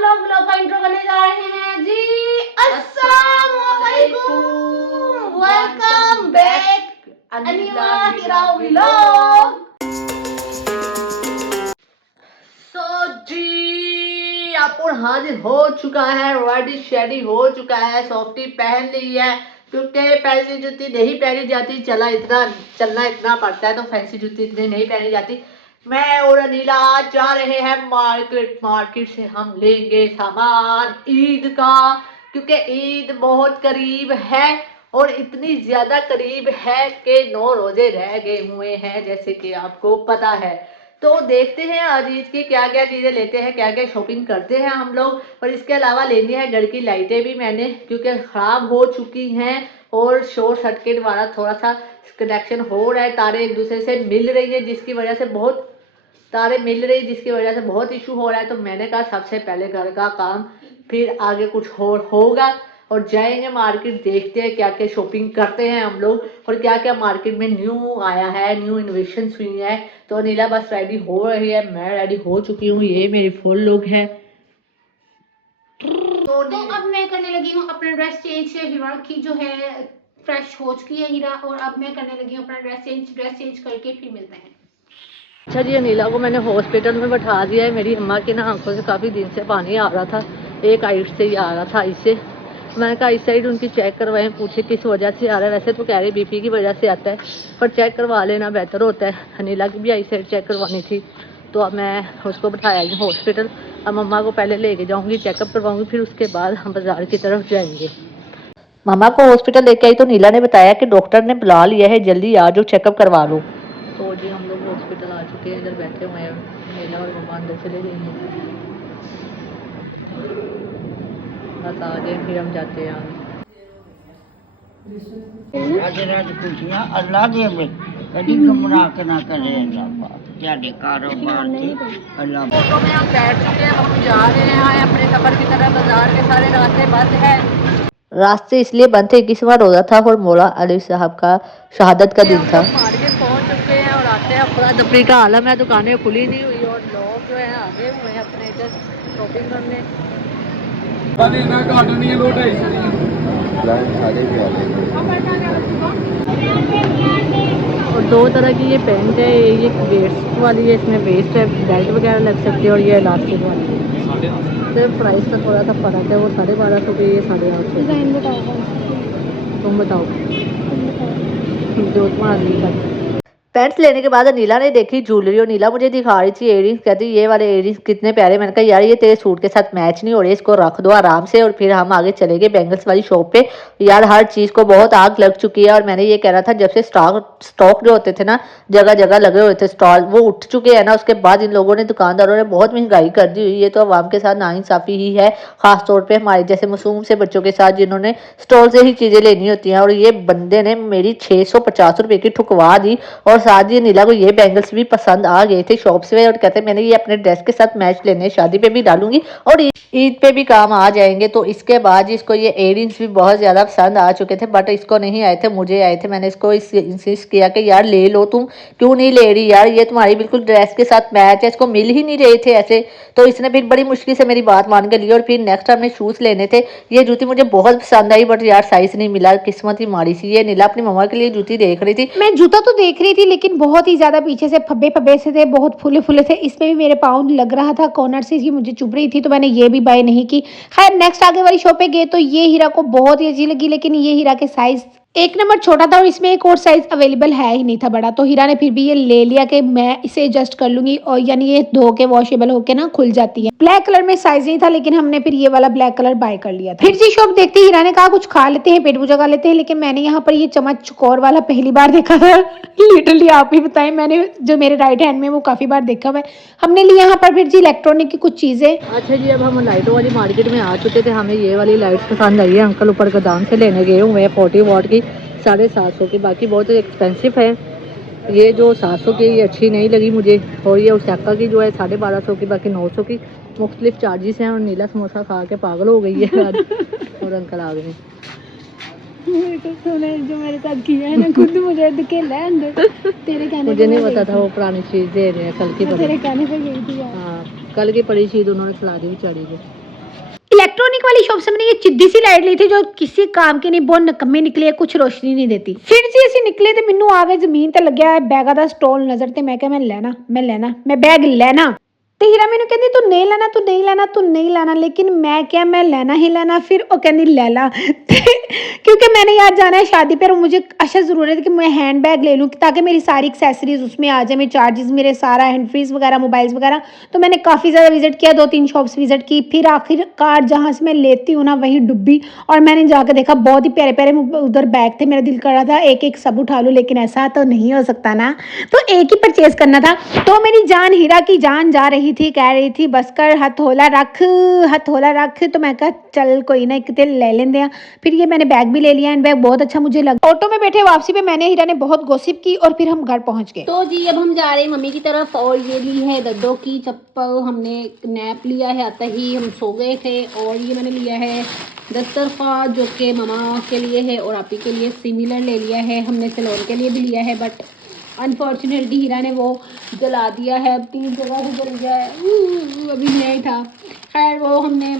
लोग व्लॉग का इंट्रो करने जा रहे हैं जी। अस्सलाम वालेकुम, वेलकम बैक अनिला हीरा व्लॉग। सो जी आपको हाजिर हो चुका है, रेडी शेडी हो चुका है, सॉफ्टी पहन ली है क्योंकि फैंसी जूती नहीं पहनी जाती, चलना इतना पड़ता है तो फैंसी जूती इतनी नहीं पहनी जाती। मैं और अनिला आज जा रहे हैं मार्केट से हम लेंगे सामान ईद का, क्योंकि ईद बहुत करीब है और इतनी ज्यादा करीब है कि 9 रोजे रह गए हुए हैं, जैसे कि आपको पता है। तो देखते हैं आज ईद की क्या क्या चीज़ें लेते हैं, क्या क्या शॉपिंग करते हैं हम लोग। और इसके अलावा लेनी है घर की लाइटें भी मैंने, क्योंकि ख़राब हो चुकी हैं और शॉर्ट सर्किट वाला थोड़ा सा कनेक्शन हो रहा है, तारे एक दूसरे से मिल रही है जिसकी वजह से बहुत इशू हो रहा है। तो मैंने कहा सबसे पहले घर का काम, फिर आगे कुछ होगा और जाएंगे मार्केट, देखते हैं क्या क्या शॉपिंग करते हैं हम लोग और क्या क्या मार्केट में न्यू आया है, न्यू इनोवेशन हुई है। तो अनिला बस रेडी हो रही है, मैं रेडी हो चुकी हूँ, ये मेरी फुल लुक है। तो अब मैं करने लगी हूँ अपना ड्रेस चेंज। हीरा की जो है फ्रेश हो चुकी है हीरा, और अब मैं करने लगी हूँ अपना ड्रेस चेंज करके फिर मिलते हैं। अच्छा जी, अनिला को मैंने हॉस्पिटल में बैठा दिया है। मेरी अम्मा की ना आंखों से काफ़ी दिन से पानी आ रहा था, एक आइट से ही आ रहा था, इससे मैंने कहा इस साइड उनकी चेक करवाएं, पूछे किस वजह से आ रहा है। वैसे तो कह रहे बीपी की वजह से आता है, पर चेक करवा लेना बेहतर होता है। अनिला की भी आई साइड चेक करवानी थी, तो अब मैं उसको बैठाया हॉस्पिटल। अब मम्मा को पहले लेके जाऊँगी, चेकअप करवाऊँगी, फिर उसके बाद हम बाज़ार की तरफ जाएंगे। मम्मा को हॉस्पिटल लेके आई तो नीला ने बताया कि डॉक्टर ने बुला लिया है, जल्दी आ जाओ चेकअप करवा लो। तो जी हम लोग हॉस्पिटल आ चुके हैं, इधर बैठे हुए हैं, नीला और मम्मा अंदर चले गई हैं। बस आ गए, फिर हम जाते हैं आगे। राधे राधे खुशियाँ अल्लाह देवे, कभी गुमराह के ना करे अल्लाह पाक, त्याडे कारोबार से अल्लाह। तो में हम बैठ चुके हैं, हम जा रहे हैं अपने सफर की तरफ। बाजार के सारे रास्ते बंद हैं। रास्ते इसलिए बंद थे, इस बार रोजा था और मौला अली साहब का शहादत का दिन था। मार्केट पहुंच चुके हैं और आते हैं अफरा तफरी का आलम है, दुकानें खुली नहीं हुई और लोग जो है आगे हुए हैं अपने इधर शॉपिंग करने। और 2 तरह की ये पैंट है, ये वेस्ट वाली है, इसमें वेस्ट है, बेल्ट वगैरह लग सकती है, और ये इलास्टिक वाली है। सिर्फ प्राइस का थोड़ा सा फर्क है, वो 1250 की, ये 850। तुम बताओ जो तुम्हारा दिल है। पैंट्स लेने के बाद नीला ने देखी ज्वेलरी और नीला मुझे दिखा रही थी इयररिंग्स, कहती ये वाले इयररिंग्स कितने प्यारे। मैंने कहा यार ये तेरे सूट के साथ मैच नहीं हो रहे, इसको रख दो आराम से। और फिर हम आगे चले गए बेंगल्स वाली शॉप पे। यार हर चीज़ को बहुत आग लग चुकी है, और मैंने ये कह रहा था जब से स्टॉक जो होते थे ना, जगह जगह लगे हुए थे स्टॉल, वो उठ चुके हैं ना। उसके बाद इन लोगों ने, दुकानदारों ने बहुत महंगाई कर दी हुई। ये तो आवाम के साथ नाइंसाफ़ी ही है, खासतौर पर हमारे जैसे मासूम से बच्चों के साथ जिन्होंने स्टॉल से ही चीज़ें लेनी होती हैं। और ये बंदे ने मेरी 650 रुपये की ठुकवा दी, और साथ ही नीला को ये बैंगल्स भी पसंद आ गए थे शॉप से, और कहते मैंने ये अपने ड्रेस के साथ मैच लेने, शादी पे भी डालूंगी और ईद पे भी काम आ जाएंगे। तो इसके बाद इसको ये इयररिंग्स भी बहुत ज़्यादा पसंद आ चुके थे, बट इसको नहीं आए थे, मुझे आए थे। मैंने इसको इंसिस्ट किया कि यार ले लो, तुम क्यों नहीं ले रही यार, ये तुम्हारी बिल्कुल ड्रेस के साथ मैच है। इसको मिल ही नहीं रहे थे ऐसे, तो इसने फिर बड़ी मुश्किल से मेरी बात मान के ली। और फिर नेक्स्ट हमने शूज़ लेने थे। ये जूती मुझे बहुत पसंद आई, बट यार साइज़ नहीं मिला, किस्मत ही माड़ी सी। ये नीला अपनी मम्मा के लिए जूती देख रही थी। मैं जूता तो देख रही थी, लेकिन बहुत ही ज्यादा पीछे से फब्बे से थे, बहुत फुले फुले थे। इसमें भी मेरे पाँव लग रहा था, कॉर्नर से ही मुझे चुभ रही थी, तो मैंने ये भी बाय नहीं की। खैर नेक्स्ट आगे वाली शॉप पे गए तो ये हीरा को बहुत ही अच्छी लगी, लेकिन ये हीरा के साइज 1 नंबर छोटा था, और इसमें एक और साइज अवेलेबल है ही नहीं था बड़ा। तो हीरा ने फिर भी ये ले लिया कि मैं इसे एडजस्ट कर लूंगी, और यानी ये धो के वॉशेबल होके ना खुल जाती है। ब्लैक कलर में साइज नहीं था, लेकिन हमने फिर ये वाला ब्लैक कलर बाय कर लिया था। फिर जी शॉप देखते हीरा ने कहा कुछ खा लेते हैं, पेट पूजा कर लेते हैं, लेकिन मैंने यहाँ पर ये चम्मच चुकौर वाला पहली बार देखा था। लिटरली आप ही बताएं, मैंने जो मेरे राइट हैंड में वो काफी बार देखा हुआ है। हमने लिया यहाँ पर फिर जी इलेक्ट्रॉनिक की कुछ चीजें। अच्छा जी, अब हम लाइटों वाली मार्केट में आ चुके थे। हमें ये वाली लाइट पसंद आई है, अंकल ऊपर गोदाम से लेने गए हुए हैं 40 वाट की, 750 की। बाकी बहुत एक्सपेंसिव है। ये जो 700 की ये अच्छी नहीं लगी मुझे, और ये उसाका की जो है 1250 की, बाकी 900 की। मुख्तलिफ चार्जेस हैं। और नीला समोसा खा के पागल हो गई है आज। और अंकल आ गए। जो मेरे साथ किया है ना, खुद मुझे तेरे कहने मुझे नहीं पता था वो पुरानी चीज़ दे रहे हैं, कल की तेरे कहने पे गई थी। हाँ, कल की पड़ी चीज़ उन्होंने खिला दी बेचारी को। इलेक्ट्रॉनिक वाली शॉप से मैंने ये चिद्दी सी लाइट ली थी जो किसी काम की नहीं, बहुत नकम्मी निकली है, कुछ रोशनी नहीं देती। फिर से ਅਸੀਂ ਨਿਕਲੇ ਤੇ ਮੈਨੂੰ ਆ ਕੇ ਜ਼ਮੀਨ ਤੇ ਲੱਗਿਆ ਬੈਗਾ ਦਾ ਸਟਾਲ ਨਜ਼ਰ ਤੇ ਮੈਂ ਕਿਹਾ ਮੈਂ ਬੈਗ ਲੈਣਾ। ਤੇ ਹੀਰਾ ਮੈਨੂੰ ਕਹਿੰਦੀ ਤੂੰ ਨਹੀਂ ਲੈਣਾ ਤੂੰ ਨਹੀਂ ਲੈਣਾ ਤੂੰ ਨਹੀਂ ਲੈਣਾ, लेकिन मैं क्या मैं लेना ही लेना। फिर वो कहती ले ला क्योंकि मैंने यार जाना है शादी पर, मुझे अच्छा ज़रूरत है कि मैं हैंड बैग ले लूँ ताकि मेरी सारी एक्सेसरीज उसमें आ जाए, मेरे चार्जेस मेरे सारा हैंड फ्रीज वगैरह मोबाइल्स वगैरह। तो मैंने काफ़ी ज़्यादा विजिट किया, 2-3 शॉप्स विजिट की, फिर आखिरकार जहाँ से मैं लेती हूँ ना वहीं डुब्बी और मैंने जाकर देखा बहुत ही प्यारे प्यारे उधर बैग थे। मेरा दिल कर रहा था एक एक सब उठा लूँ, लेकिन ऐसा तो नहीं हो सकता ना, तो एक ही परचेज करना था। तो मेरी जान हीरा की जान जा रही थी, कह रही थी बस कर हथौला रख। तो मैं कहा चल कोई ना एक तेल ले लेंगे। फिर ये मैंने बैग भी ले लिया, एंड बैग बहुत अच्छा मुझे लगा। ऑटो में बैठे वापसी पे मैंने हीरा ने बहुत गॉसिप की और फिर हम घर पहुंच गए। तो जी अब हम जा रहे हैं मम्मी की तरफ, और ये ली है दद्दो की चप्पल। हमने नैप लिया है, आता ही हम सो गए थे। और ये मैंने लिया है दस्तरखा जो कि ममा के लिए है और आपी के लिए सिमिलर ले लिया है। हमने सैलून के लिए भी लिया है, बट अनफॉर्चुनेटली हीरा ने वो जला दिया है, 3 जगह से जल गया है, अभी नहीं था। खैर वो हमने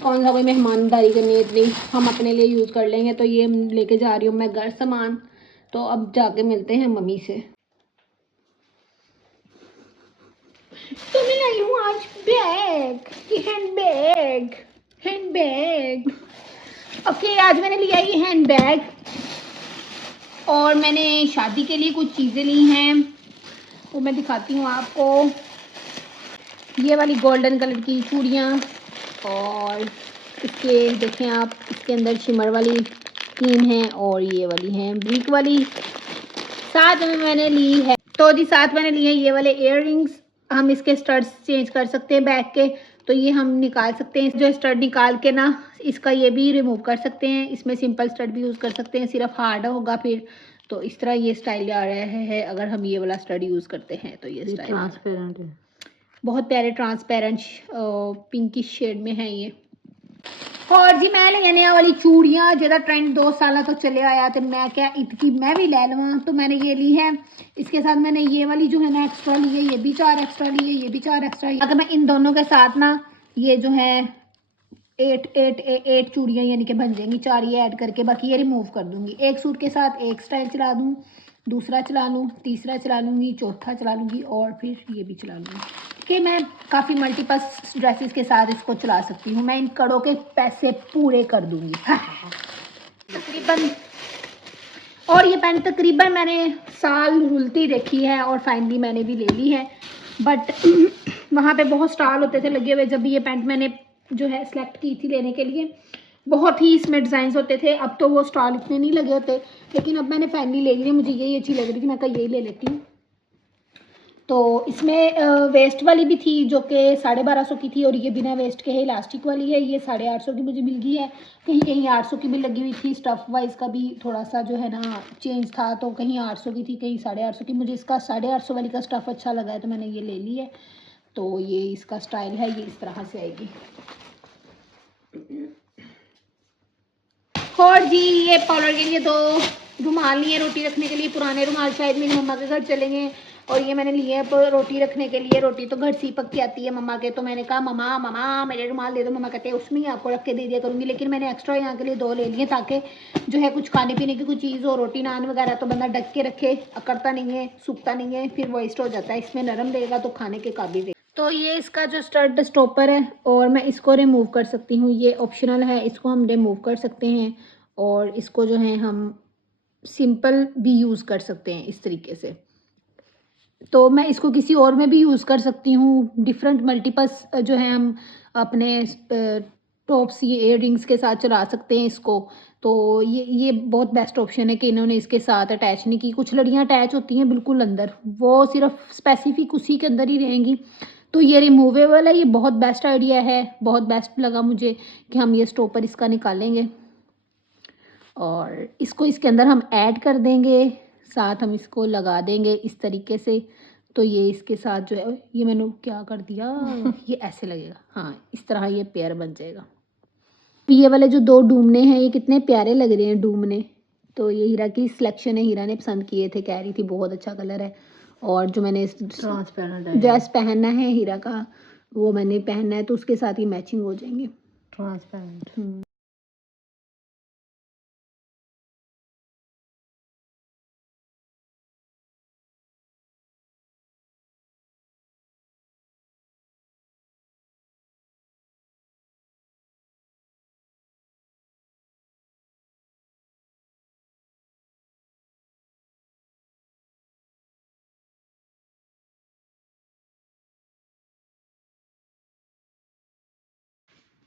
कौन सा कोई मेहमानदारी करनी है इतनी, हम अपने लिए यूज़ कर लेंगे। तो ये लेके जा रही हूँ मैं घर सामान। तो अब जाके मिलते हैं मम्मी से। तो मैं लाई हूँ आज बैग, ये हैंड बैग। ओके आज मैंने लिया ये हैंड बैग, और मैंने शादी के लिए कुछ चीज़ें ली हैं, वो मैं दिखाती हूँ आपको। ये वाली गोल्डन कलर की चूड़ियाँ, और इसके देखें आप, इसके अंदर शिमर वाली 3 हैं और ये वाली हैं ब्रिक वाली। साथ में मैंने ली है, तो जी साथ मैंने लिए ये वाले इयर रिंग्स। हम इसके स्टड्स चेंज कर सकते हैं बैग के, तो ये हम निकाल सकते हैं, जो स्टड निकाल के ना इसका ये भी रिमूव कर सकते हैं। इसमें सिंपल स्टड भी यूज़ कर सकते हैं, सिर्फ हार्ड होगा फिर। तो इस तरह ये स्टाइल आ रहा है अगर हम ये वाला स्टड यूज़ करते हैं। तो ये स्टाइल ट्रांसपेरेंट है, बहुत प्यारे ट्रांसपेरेंट पिंकिश शेड में है ये। और जी मैं ले आने वाली चूड़ियाँ जेदा ट्रेंड 2 साल तो चले आया, तो मैं क्या इतनी मैं भी ले लूँ, तो मैंने ये ली है। इसके साथ मैंने ये वाली जो है ना एक्स्ट्रा ली है, ये भी 4 एक्स्ट्रा ली है, ये भी 4 एक्स्ट्रा। अगर मैं इन दोनों के साथ ना ये जो है 8 चूड़ियाँ यानी कि बन जाएंगी, 4 ये ऐड करके, बाकी ये रिमूव कर दूँगी। एक सूट के साथ एक स्टाइल चला दूँ, दूसरा चला लूँ, तीसरा चला लूँगी, चौथा चला लूँगी और फिर ये भी चला लूँगी, कि मैं काफ़ी मल्टीपर्पस ड्रेसेस के साथ इसको चला सकती हूँ। मैं इन कड़ों के पैसे पूरे कर दूँगी तकरीबन। और ये पैंट तकरीबन मैंने साल रुलती देखी है और फाइनली मैंने भी ले ली है, बट वहाँ पे बहुत स्टाल होते थे लगे हुए। जब भी ये पैंट मैंने जो है सेलेक्ट की थी लेने के लिए, बहुत ही इसमें डिज़ाइन होते थे। अब तो वो स्टाल इतने नहीं लगे होते, लेकिन अब मैंने फाइनली ले ली। मुझे यही अच्छी लग रही थी, मैं कहा यही ले लेती हूँ। तो इसमें वेस्ट वाली भी थी जो कि 1250 की थी, और ये बिना वेस्ट के है, इलास्टिक वाली है, ये 850 की मुझे मिल गई है। कहीं कहीं 800 की भी लगी हुई थी। स्टफ़ वाइज का भी थोड़ा सा जो है ना चेंज था, तो कहीं 800 की थी, कहीं 850 की। मुझे इसका 850 वाली का स्टफ़ अच्छा लगा है, तो मैंने ये ले ली है। तो ये इसका स्टाइल है, ये इस तरह से आएगी। और जी ये पाउडर के लिए 2 रुमाल लिए रोटी रखने के लिए, पुराने रुमाल शायद मेरी मम्मा के घर चलेंगे। और ये मैंने लिए अब रोटी रखने के लिए, रोटी तो घर से ही पक के आती है मम्मा के। तो मैंने कहा मम्मा मेरे रुमाल दे दो। मम्मा कहते हैं उसमें ही आपको रख के दे दिया करूँगी, लेकिन मैंने एक्स्ट्रा यहाँ के लिए 2 ले लिए, ताकि जो है कुछ खाने पीने की कोई चीज़ हो, रोटी नान वगैरह, तो बंदा ढक के रखे, अकड़ता नहीं है, सूखता नहीं है, फिर वेस्ट हो जाता है। इसमें नरम रहेगा तो खाने के काबिल रहेगा। तो ये इसका जो स्टड स्टॉपर है, और मैं इसको रिमूव कर सकती हूँ, ये ऑप्शनल है, इसको हम रिमूव कर सकते हैं। और इसको जो है हम सिंपल भी यूज़ कर सकते हैं इस तरीके से। तो मैं इसको किसी और में भी यूज़ कर सकती हूँ, डिफरेंट मल्टीपर्पस जो है हम अपने टॉप्स ये इयर रिंग्स के साथ चला सकते हैं इसको। तो ये बहुत बेस्ट ऑप्शन है कि इन्होंने इसके साथ अटैच नहीं की। कुछ लड़ियाँ अटैच होती हैं बिल्कुल अंदर, वो सिर्फ स्पेसिफिक उसी के अंदर ही रहेंगी। तो ये रिमूवेबल है, ये बहुत बेस्ट आइडिया है, बहुत बेस्ट लगा मुझे कि हम ये स्टॉपर इसका निकालेंगे और इसको इसके अंदर हम ऐड कर देंगे, साथ हम इसको लगा देंगे इस तरीके से। तो ये इसके साथ जो है, ये मैंने क्या कर दिया ये ऐसे लगेगा, हाँ इस तरह ये पेयर बन जाएगा। ये वाले जो 2 डूमने हैं, ये कितने प्यारे लग रहे हैं डूमने। तो ये हीरा की सिलेक्शन है, हीरा ने पसंद किए थे, कह रही थी बहुत अच्छा कलर है। और जो मैंने ड्रेस पहनना है हीरा का, वो मैंने पहनना है, तो उसके साथ ही मैचिंग हो जाएंगे। ट्रांसपेरेंट।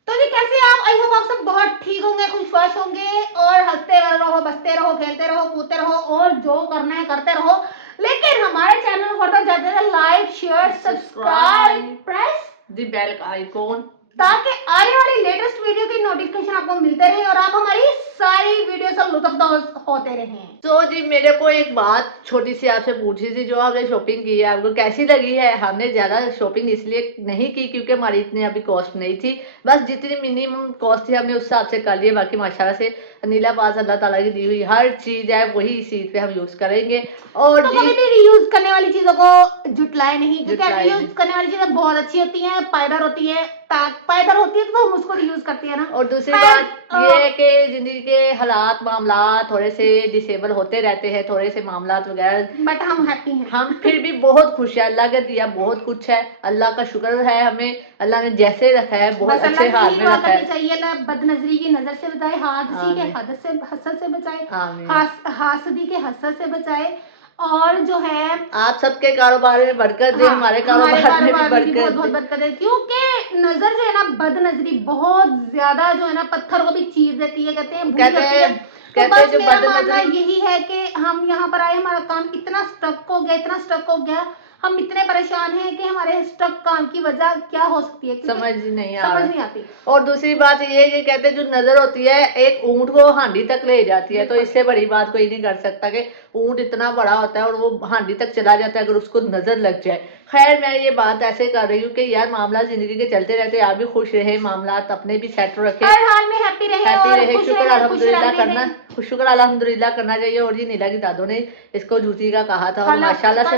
तो जी कैसे हैं आप? आई होप आप सब बहुत ठीक होंगे, खुशबाश होंगे और हंसते रहो, बसते रहो, खेलते रहो, कूदते रहो और जो करना है करते रहो। लेकिन हमारे चैनल को फटाफट जाते हैं like share subscribe press the bell icon, ताकि आने वाली लेटेस्ट वीडियो की नोटिफिकेशन आपको मिलते रहे और आप हमारी सारी वीडियो से लुत्फानंदोज होते रहें। तो जी मेरे को एक बात छोटी सी आपसे पूछी थी, जो आपने शॉपिंग की है आपको कैसी लगी है? हमने ज़्यादा शॉपिंग इसलिए नहीं की क्योंकि हमारी इतनी अभी कॉस्ट नहीं थी, बस जितनी मिनिमम कॉस्ट थी हमने उस हिसाब से कर लिए। बाकी माशाल्लाह से नीला पास अल्लाह ताला की दी हुई हर चीज़ है वही इस चीज़ पे हम यूज़ करेंगे। और तो जी कभी भी रीयूज करने वाली चीजों को जुटलाए नहीं, क्योंकि जुटलाए रीयूज नहीं। करने वाली चीजें बहुत अच्छी होती हैं, पायदार होती है, पायदार होती है तो हम उसको रीयूज करते हैं ना। और दूसरी खैर, बात ये है कि जिंदगी के हालात मामलात थोड़े से डिसेबल होते रहते हैं, थोड़े से मामलात वगैरह, बट हम हैप्पी हैं। हम फिर भी बहुत खुश है। अल्लाह का दिया बहुत कुछ है, अल्लाह का शुक्र है हमें, अल्लाह ने जैसे रखा है बहुत बस अच्छे अल्लाह हाल से में दुआ रखा करनी है। चाहिए, अल्लाह बदनजरी की नजर से बचाए, हादसी के आमीन हसद से बचाए, आमीन। हासदी के हसद से बचाए। और जो है आप सबके कारोबार में बरकत दे, हाँ, हमारे हमारे कारोबार में भी कारोबार में भी बहुत बरकत बहुत दे। बरकत है, क्योंकि नजर जो है ना, बदनजरी बहुत ज्यादा जो है ना पत्थर को भी चीर देती है, कहते हैं, बुरी होती है। तो कहते हैं बस जो मेरा मानना बदनजरी यही है कि हम यहाँ पर आए, हमारा काम इतना स्टक हो गया, इतना स्टक हो गया, हम इतने परेशान हैं कि हमारे स्टक काम की वजह क्या हो सकती है, क्योंकि समझ नहीं आ समझ रहा। नहीं आती। और दूसरी बात ये है कि कहते हैं जो नजर होती है एक ऊंट को हांडी तक ले जाती है, तो इससे बड़ी बात कोई नहीं कर सकता कि ऊंट इतना बड़ा होता है और वो हांडी तक चला जाता है अगर उसको नजर लग जाए। खैर मैं ये बात ऐसे कर रही हूँ कि यार मामला जिंदगी के चलते रहते, आप भी खुश रहे, मामला अपने भी सेट रखे, हर हाल में हैप्पी रहे और खुश शुक्र रहे, खुश अल्हम्दुलिल्लाह रहने करना, दें। शुक्र अल्हम्दुलिल्लाह करना चाहिए। और जी नीला की दादों ने इसको जूती का कहा था और कल माशाल्लाह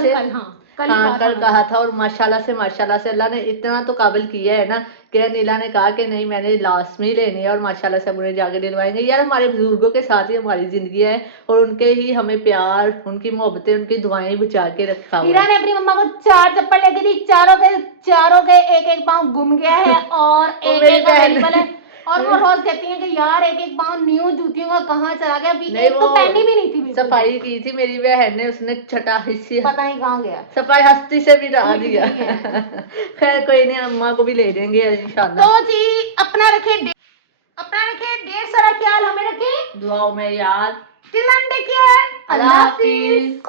से कल ही हाँ कल था कहा था, और माशाल्लाह से अल्लाह ने इतना तो काबिल किया है ना कि नीला ने कहा कि नहीं मैंने लास्ट में ही लेनी है, और माशाल्लाह से उन्हें जाके दिलवाएंगे। यार हमारे बुजुर्गों के साथ ही हमारी जिंदगी है और उनके ही हमें प्यार, उनकी मोहब्बतें, उनकी दुआएं बचा के रखा हुआ हीरा है। ने अपनी मम्मा को 4 चप्पल लेके दी, चारों के एक एक पाँव गुम गया है और वो एक मेरी एक बहन अवेलेबल है। और वो रोज कहती है कि यार एक एक पाँव न्यू जूतियों का कहाँ चला गया, अभी नहीं एक तो वो पहनी भी नहीं थी बिल्कुल भी। सफाई की थी मेरी बहन ने, उसने छठा हिस्सी पता नहीं कहाँ गया, सफाई हस्ती से भी डाल मिट दिया। गई है। खैर कोई नहीं, अम्मा को भी ले देंगे इंशाल्लाह। तो जी अपना रखे ढेर सारा ख्याल, हमें रखे दुआओं में याद। टिल देन टेक केयर, अल्लाह हाफिज।